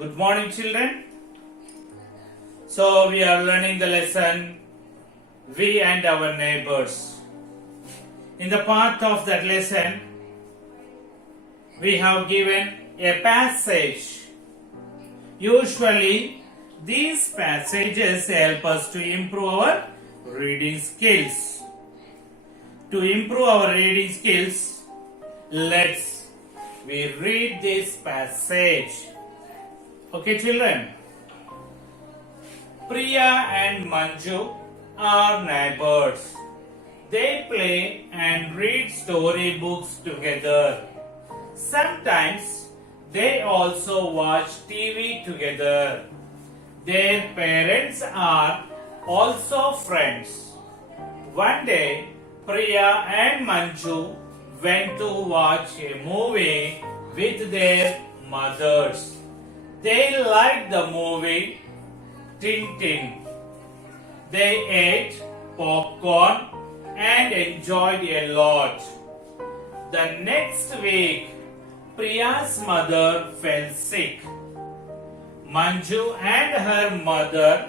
Good morning, children. So we are learning the lesson We and Our Neighbors. In the part of that lesson, we have given a passage. Usually, these passages help us to improve our reading skills. To improve our reading skills, let's we read this passage. Okay, children. Priya and Manju are neighbors. They play and read storybooks together. Sometimes they also watch TV together. Their parents are also friends. One day, Priya and Manju went to watch a movie with their mothers. They liked the movie Tintin. They ate popcorn and enjoyed a lot. The next week, Priya's mother fell sick. Manju and her mother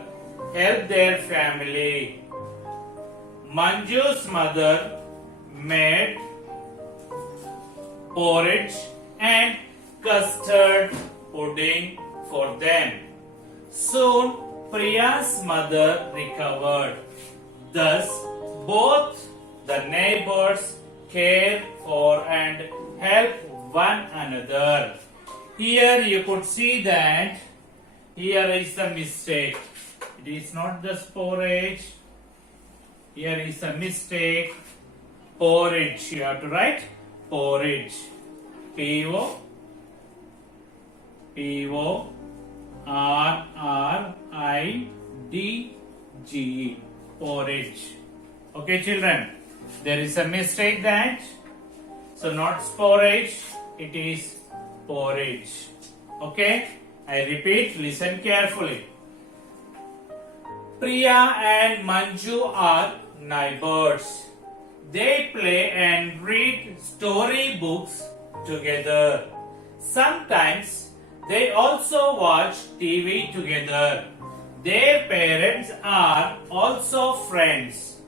helped their family. Manju's mother made porridge and custard pudding for them. Soon, Priya's mother recovered. Thus, both the neighbors care for and help one another. Here you could see that here is the mistake. It is not just porridge. Here is a mistake. Porridge. You have to write porridge. P-O-R-R-I-D-G-E. Porridge. Okay, children. There is a mistake that. So not porridge. It is porridge. Okay. I repeat. Listen carefully. Priya and Manju are neighbors. They play and read storybooks together. Sometimes they also watch TV together. Their parents are also friends.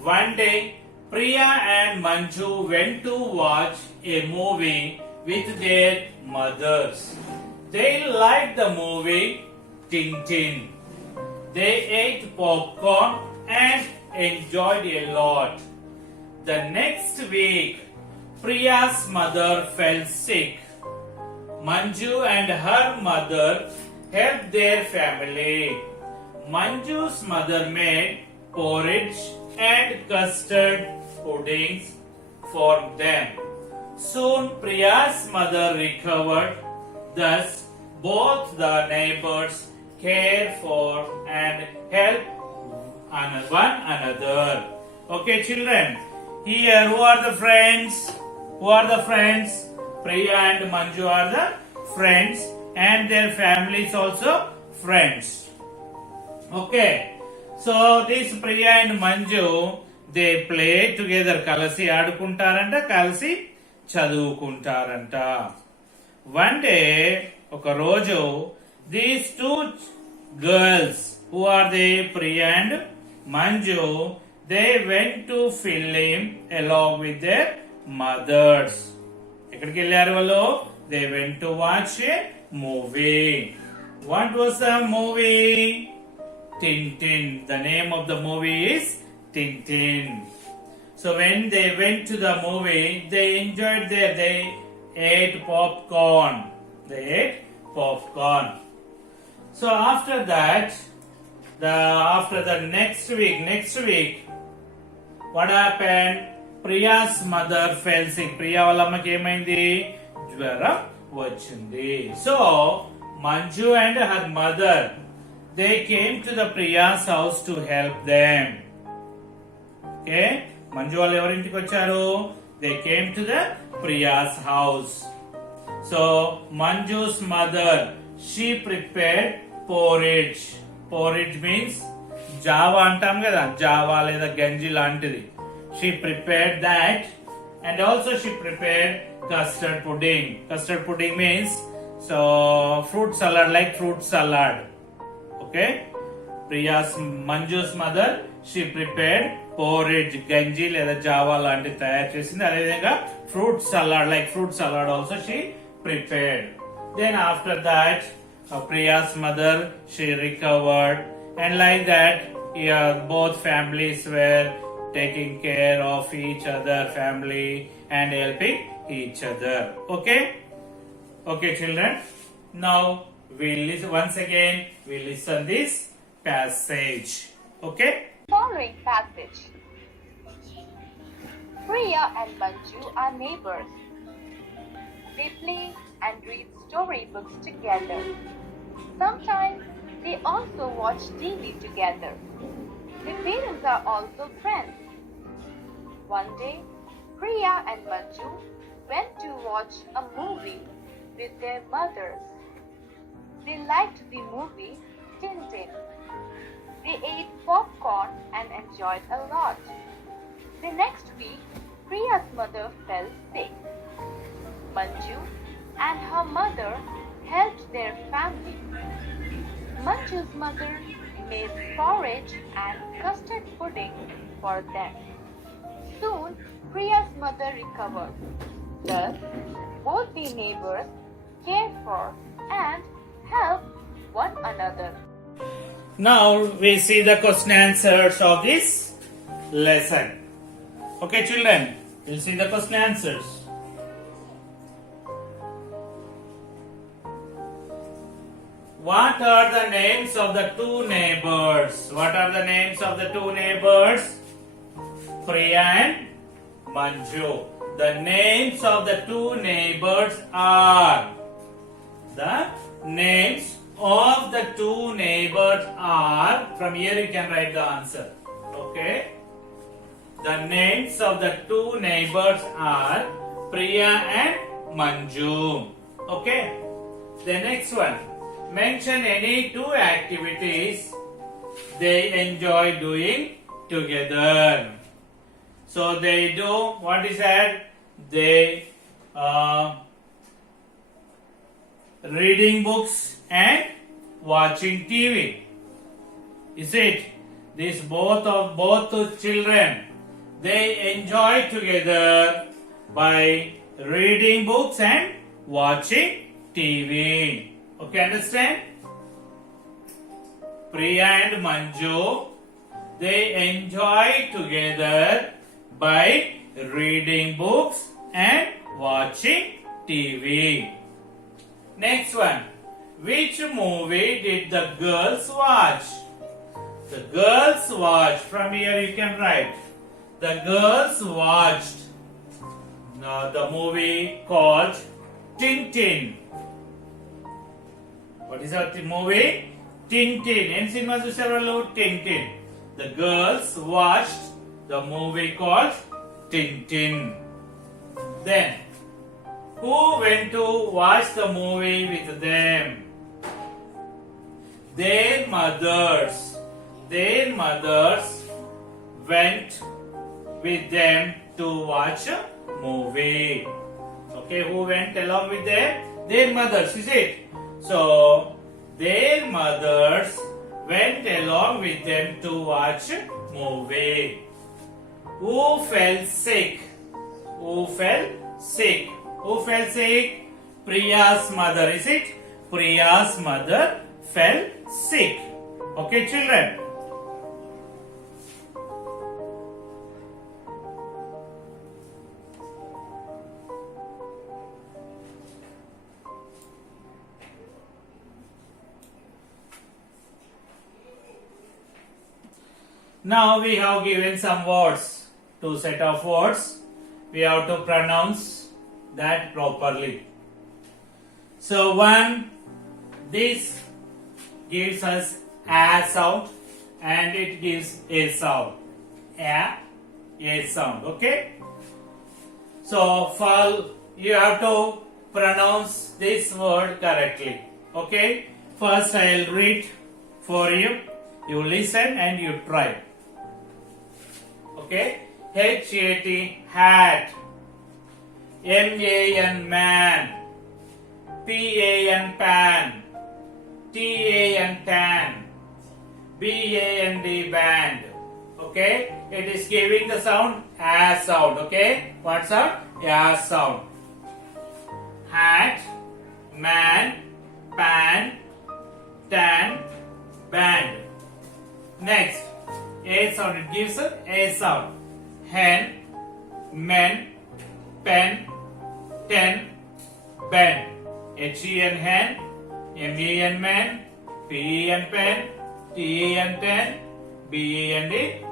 One day, Priya and Manju went to watch a movie with their mothers. They liked the movie Tintin. They ate popcorn and enjoyed a lot. The next week, Priya's mother fell sick. Manju and her mother helped their family. Manju's mother made porridge and custard puddings for them. Soon Priya's mother recovered. Thus, both the neighbors care for and help one another. Okay, children. Here, who are the friends? Who are the friends? Priya and Manju are the friends, and their families also friends. Okay. So this Priya and Manju, they play together. Kalasi ఆడుకుంటారంట, కలిసి చదువుకుంటారంట. One day, ఒక రోజు, these two girls, who are they? Priya and Manju, they went to film along with their mothers. ఎక్కడికి వెళ్ళారు వాళ్ళు? They went to watch a movie. What was the movie? Tintin. The name of the movie is Tintin. So when they went to the movie, they enjoyed they ate popcorn. They ate popcorn. So after that, after the next week, what happened? Priya's mother fell sick. Priya వాళ్ళ అమ్మకి ఏమైంది? జ్వరం వచ్చింది. So Manju and her mother, they came to the Priya's house to help them. Okay? Manju వాళ్ళు ఎవరింటికి వచ్చారు? They came to the Priya's house. So Manju's mother, she prepared porridge. Porridge means Java అంటాం కదా, Java లేదా గంజి లాంటిది. She prepared that, and also she prepared custard pudding. Custard pudding means So fruit salad, like fruit salad. Okay. Manju's mother, she prepared porridge, ganji లేదా Java లాంటిది తయారు చేసింది. అదేవిధంగా fruit salad, like fruit salad also she prepared. Then after that, Priya's mother, she recovered, and like that, yeah, both families were taking care of each other, family, and helping each other. Okay, okay, children. Now we listen once again. We listen this passage. Okay. Following passage. Priya and Manju are neighbors. They play and read storybooks together. Sometimes they also watch TV together. Their parents are also friends. One day, Priya and Manju went to watch a movie with their mothers. They liked the movie Tintin. They ate popcorn and enjoyed a lot. The next week, Priya's mother fell sick. Manju and her mother helped their family. Manju's mother made porridge and custard pudding for them. Soon, Priya's mother recovered. Thus, both the neighbors cared for and helped one another. Now we see the question answers of this lesson. Okay, children, we'll see the question answers. What are the names of the two neighbors? What are the names of the two neighbors? Priya and Manju. The names of the two neighbors are. The names of the two neighbors are. From here you can write the answer. Okay. The names of the two neighbors are Priya and Manju. Okay. The next one. Mention any two activities they enjoy doing together. So they do, what is that? They reading books and watching TV. Is it? These both children, they enjoy together by reading books and watching TV. Okay, understand? Priya and Manju, they enjoy together by reading books and watching TV. Next one. Which movie did the girls watch? The girls watched. From here you can write. The girls watched the movie called Tintin. What is that movie? Tintin. In cinema Tintin. The girls watched the movie called Tintin. Then, who went to watch the movie with them? Their mothers. Their mothers went with them to watch a movie. Okay, who went along with them? Their mothers, is it? So, their mothers went along with them to watch a movie. Who fell sick? Who fell sick? Who fell sick? Priya's mother, is it? Priya's mother fell sick. Okay, children? Now we have given some words, two set of words. We have to pronounce that properly. So one, this gives us a sound and it gives a sound. A sound, okay? So for you have to pronounce this word correctly. Okay? First I'll read for you. You listen and you try. Okay? H-A-T, hat. M-A-N, man. P-A-N, pan. T-A-N, tan. B-A-N-D, band. Okay, it is giving the sound as sound. Okay, what sound? As sound. Hat, man, pan, tan, band. Next, A sound. It gives a sound. Hen, men, pen, ten, bend. H-E-N, hen, M-E-N, men, P-E-N, pen, T-E-N, ten, B-E-N-D,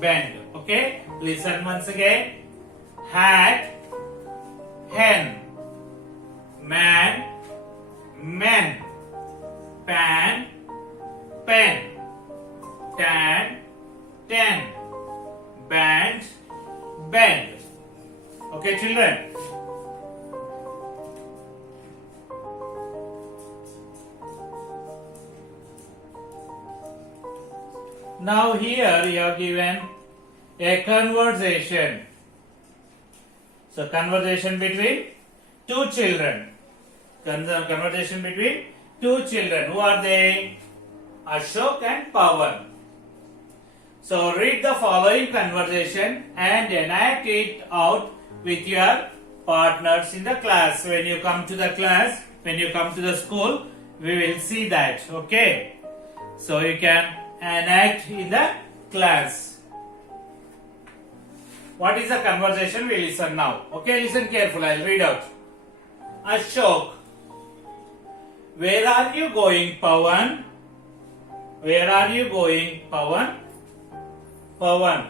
bend. Okay, listen once again. Hat, hen, man, men, pan, pen, tan, ten, band, bend. Okay, children. Now here you are given a conversation. So conversation between two children. Conversation between two children. Who are they? Ashok and Pawan. So read the following conversation and enact it out with your partners in the class. When you come to the class, when you come to the school, we will see that. Okay. So you can enact in the class. What is the conversation? We listen now. Okay, listen carefully. I'll read out. Ashok. Where are you going, Pawan? Where are you going, Pawan? Pawan.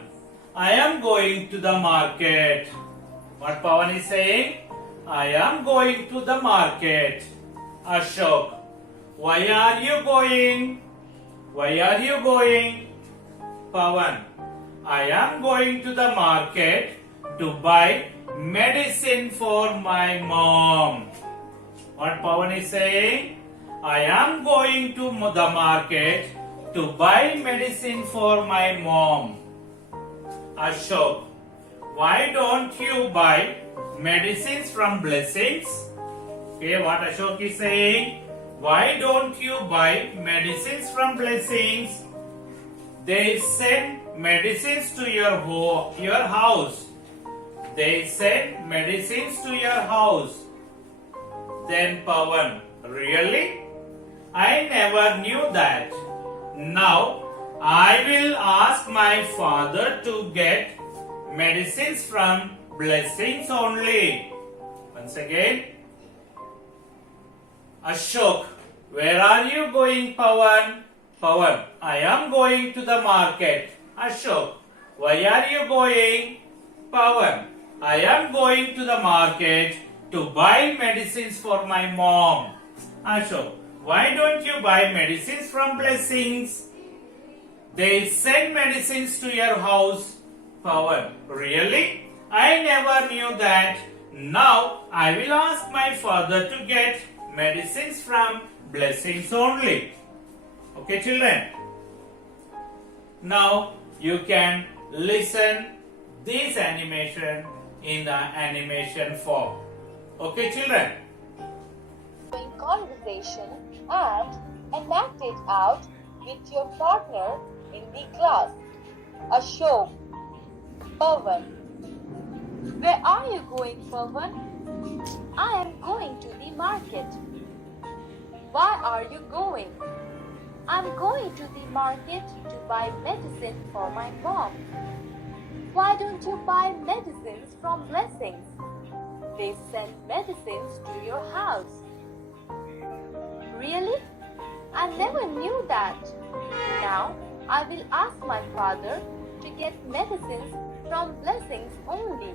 I am going to the market. What Pawan is saying? I am going to the market. Ashok. Why are you going? Why are you going? Pawan. I am going to the market to buy medicine for my mom. What Pawan is saying? I am going to the market to buy medicine for my mom. Ashok. Why don't you buy medicines from Blessings? Okay, what Ashok is saying? Why don't you buy medicines from Blessings? They send medicines to your house. They send medicines to your house. Then Pawan, really? I never knew that. Now I will ask my father to get medicines from Blessings only. Once again. Ashok, where are you going, Pawan? Pawan, I am going to the market. Ashok, why are you going? Pawan, I am going to the market to buy medicines for my mom. Ashok, why don't you buy medicines from Blessings? They send medicines to your house. Pawan, really? I never knew that. Now I will ask my father to get medicines from Blessings only. Okay, children? Now you can listen this animation in the animation form. Okay, children? In conversation and enact it out with your partner in the class. Ashok. Pawan. Where are you going, Pawan? I am going to the market. Why are you going? I'm going to the market to buy medicine for my mom. Why don't you buy medicines from Blessings? They send medicines to your house. Really? I never knew that. Now I will ask my father to get medicines from Blessings only.